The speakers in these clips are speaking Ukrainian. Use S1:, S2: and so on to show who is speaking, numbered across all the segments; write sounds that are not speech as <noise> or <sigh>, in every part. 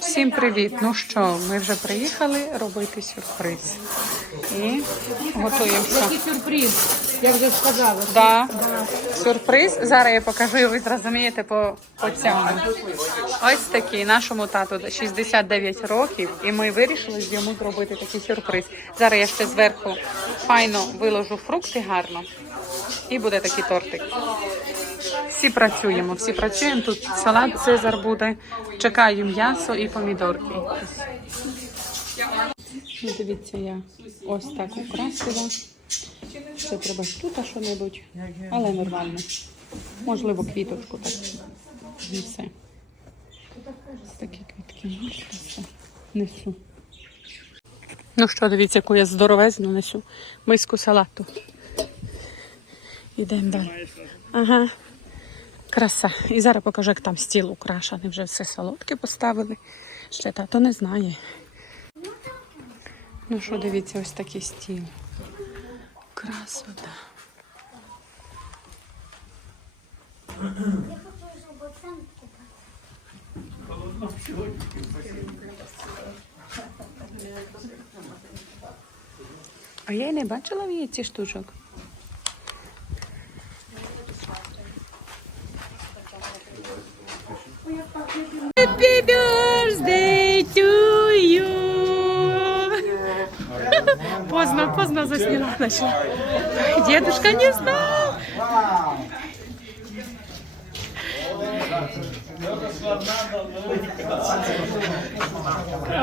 S1: Всім привіт! Ну що, ми вже приїхали робити сюрприз. І готуємо що?
S2: Який сюрприз, я вже сказала.
S1: Да. Сюрприз. Зараз я покажу, і ви зрозумієте по, по цьому. Ось такий нашому тату 69 років, і ми вирішили йому зробити такий сюрприз. Зараз я ще зверху файно виложу фрукти гарно, і буде такий тортик. Всі працюємо, всі працюємо. Тут салат Цезар буде. Чекаю м'ясо і помідорки. Ну, дивіться, я ось так украсила. Ще треба тут що-небудь, але нормально. Можливо, квіточку так. І все. Ось такі квітки. Несу. Ну що, дивіться, яку я здоровезну несу. Миску салату. Ідемо далі. Ага. Краса. І зараз покажу, як там стіл украшений. Вже все солодке поставили. Ще тато не знає. Ну що, дивіться, ось такий стіл. Красота. А я й не бачила в її ці штучок. Happy birthday to you. Поздно, поздно засняла начала. Дедушка не знал.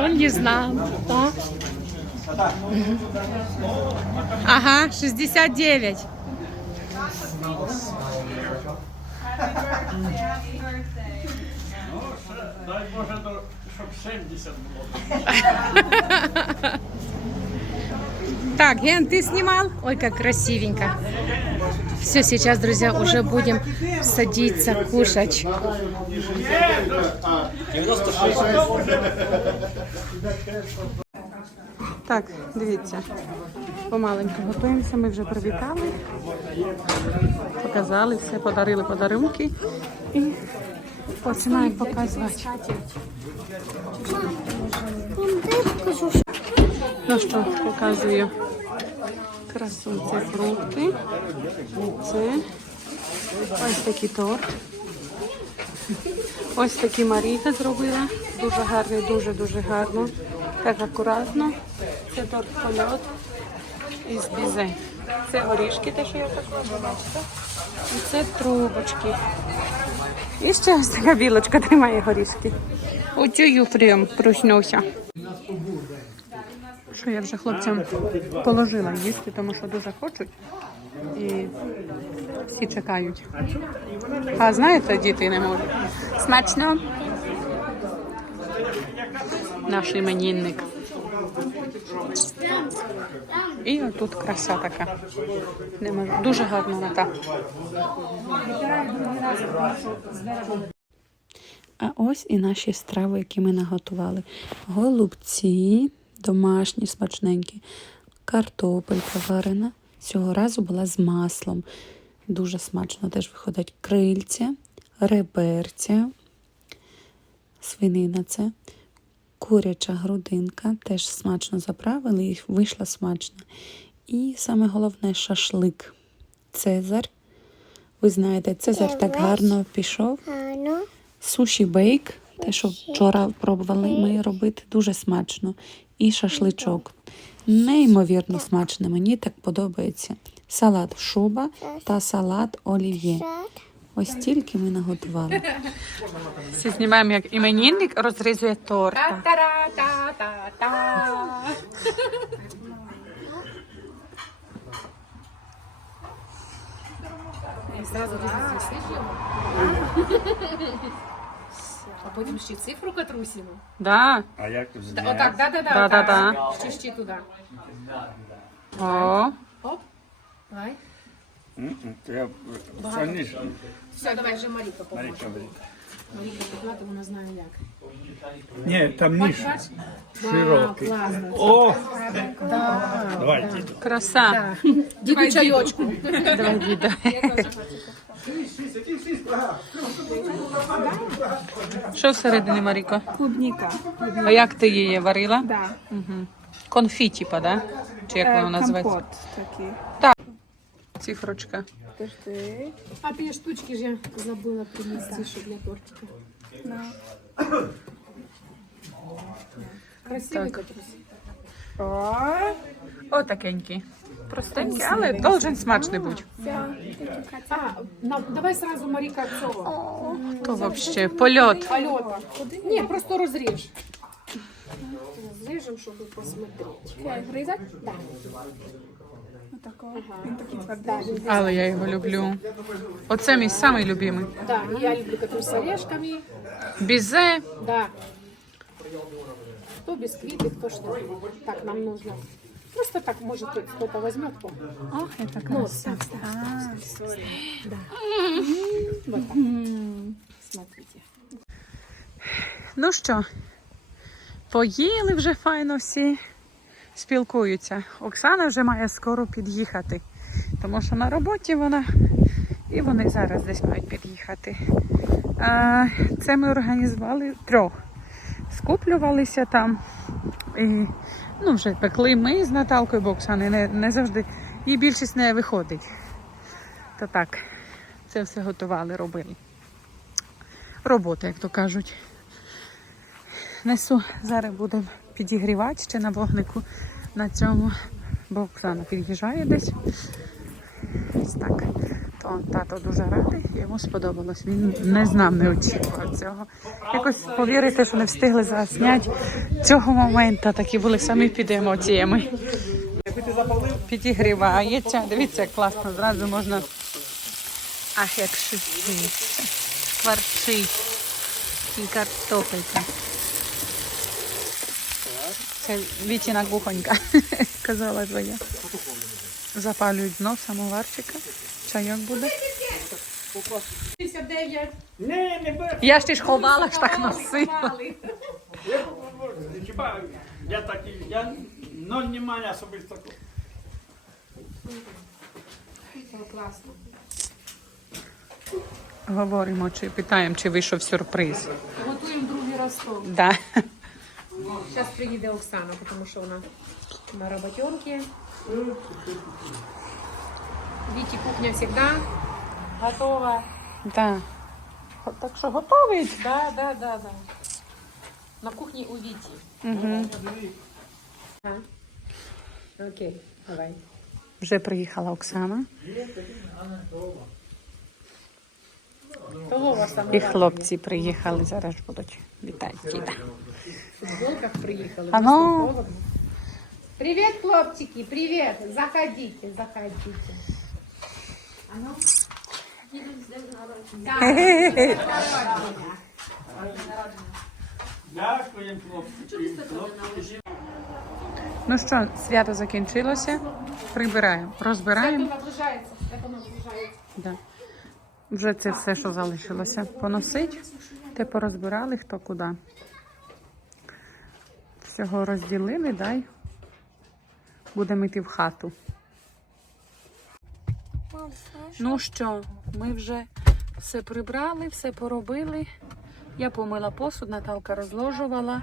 S1: Он не знал, да? Ага, 69.
S3: Дай Боже, то, щоб 70 було. <laughs>
S2: Так, Ген, ты снимал? Ой, как красивенько. Все, сейчас, друзья, уже будем садиться, кушать.
S1: Так, дивіться. Помаленьку готуємося, ми вже привітали, показали все, подарили подарунки і починаємо показувати. Ну що, показую красу. Це фрукти. Це ось такий торт. Ось такі Марійка зробила. Дуже гарний, дуже-дуже гарно. Так акуратно. Це торт польот із бізе. Це горішки, те, що я так роблю, бачите? І це трубочки. І ще ось така білочка тримає горішки. Оцю юфрієм проснувся. Що я вже хлопцям положила їсти, тому що дуже хочуть. І всі чекають. А знаєте, діти не можуть. Смачно. Наш іменінник. І отут краса така. Дуже гарна мета. А ось і наші страви, які ми наготували. Голубці, домашні, смачненькі, картопелька варена. Цього разу була з маслом. Дуже смачно теж виходять крильця, реберця, свинина це, куряча грудинка, теж смачно заправили і вийшла смачно. І саме головне шашлик. Цезар. Ви знаєте, Цезар так гарно пішов. Суші бейк, те, що вчора пробували ми робити, дуже смачно. І шашличок. Неймовірно смачно, мені так подобається. Салат шуба та салат олів'є. Ось тільки ми наготували. Всі знімаємо, як іменінник розрізує
S2: його. А потім ще цифру катрусіну.
S1: Да.
S3: А як
S2: Та- Отак, да-да-да.
S1: Да-да-да.
S2: отак. Ще ще туди.
S1: О,
S2: Оп. Давай.
S3: Я сильніше.
S2: Все, давай вже Маріка попробуй.
S3: Маріка, Маріка.
S2: Маріка поклати, вона знає як.
S3: Ні, там ніж широкий.
S2: Класно.
S3: О,
S2: Да.
S3: давай, діду.
S1: краса.
S2: Діду чайочку.
S1: Давай, діду. Що всередині, Маріко?
S4: Клубника.
S1: А як ти її варила?
S4: Да.
S1: Угу. Конфі, типа, да? Чи як
S4: Е,
S1: воно називається?
S4: Компот такий.
S1: Цифрочка.
S4: Подожди.
S2: А две штучки же я забыла принести, что для тортика. Красивый
S1: Так.
S4: О,
S1: Отакенький. Простенький, але должен смачний бути.
S2: А, на- давай сразу Марика цього.
S1: То взагалі польот.
S2: Ні, просто розріж. Розріжемо, щоб посмотрети.
S4: Окей, врізати?
S2: Да.
S4: Отакого. Він такий твердий.
S1: Але я його люблю. Оце мій самий любимий.
S2: Да, я люблю который с орешками.
S1: Бізе.
S2: Да. Кто бисквиты, кто что. Так, нам нужно. Просто так, может, кто-то возьмет. по-
S1: Ох, я така.
S2: Ну, так, так, Да. Вот так. Смотрите.
S1: Ну що, поїли вже файно всі, спілкуються. Оксана вже має скоро під'їхати, тому що на роботі вона, і вони зараз десь мають під'їхати. Це ми організували трьох. Скуплювалися там і ну, вже пекли ми з Наталкою, бо Оксани не, не завжди, їй більшість не виходить. То так, це все готували, робили. Робота, як то кажуть. Несу, зараз будемо підігрівати ще на вогнику на цьому, бо Оксана під'їжджає десь. Ось так. То тато дуже радий, йому сподобалось. Він не знав, не очікував цього. Якось повірити, що не встигли засняти цього моменту. Такі були самі під емоціями. Підігрівається. Дивіться, як класно, зразу можна. Ах, як шипиться. Кварчить. І картопелька. Це Вітіна кухонька, <laughs> казала твоя. Запалюють дно самоварчика. Чайок буде. Я ж ти ж ховала ж так носила.
S3: Я такий, я ноль внимання особисто.
S2: Классно.
S1: Говоримо, чи питаємо, чи вийшов сюрприз.
S2: Готуємо другий раз стол.
S1: Да.
S2: Сейчас приїде Оксана, потому що вона на работенке. Віті кухня всегда готова.
S1: Да. Так що готовий?
S2: Да, да, да, да. На кухні у Віті.
S1: Угу.
S2: Ага. Окей, давай.
S1: Вже приїхала Оксана. І хлопці приїхали. Зараз будуть вітати діда.
S2: Футболках приїхали.
S1: А
S2: без футболок. Привет, хлопчики, привет. Заходите, заходите. А ну. <laughs>
S1: Ну що, свято закінчилося. Прибираємо, розбираємо. Да. Вже це все, що залишилося. Поносить, те порозбирали хто куди. Всього розділили, дай. Будемо йти в хату. Ну що, ми вже все прибрали, все поробили. Я помила посуд, Наталка розложувала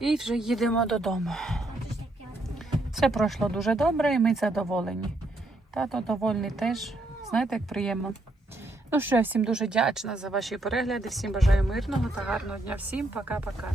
S1: і вже їдемо додому. Все пройшло дуже добре і ми задоволені. Тато довольний теж. Знаєте, як приємно. Ну що, я всім дуже вдячна за ваші перегляди. Всім бажаю мирного та гарного дня. Всім пока-пока.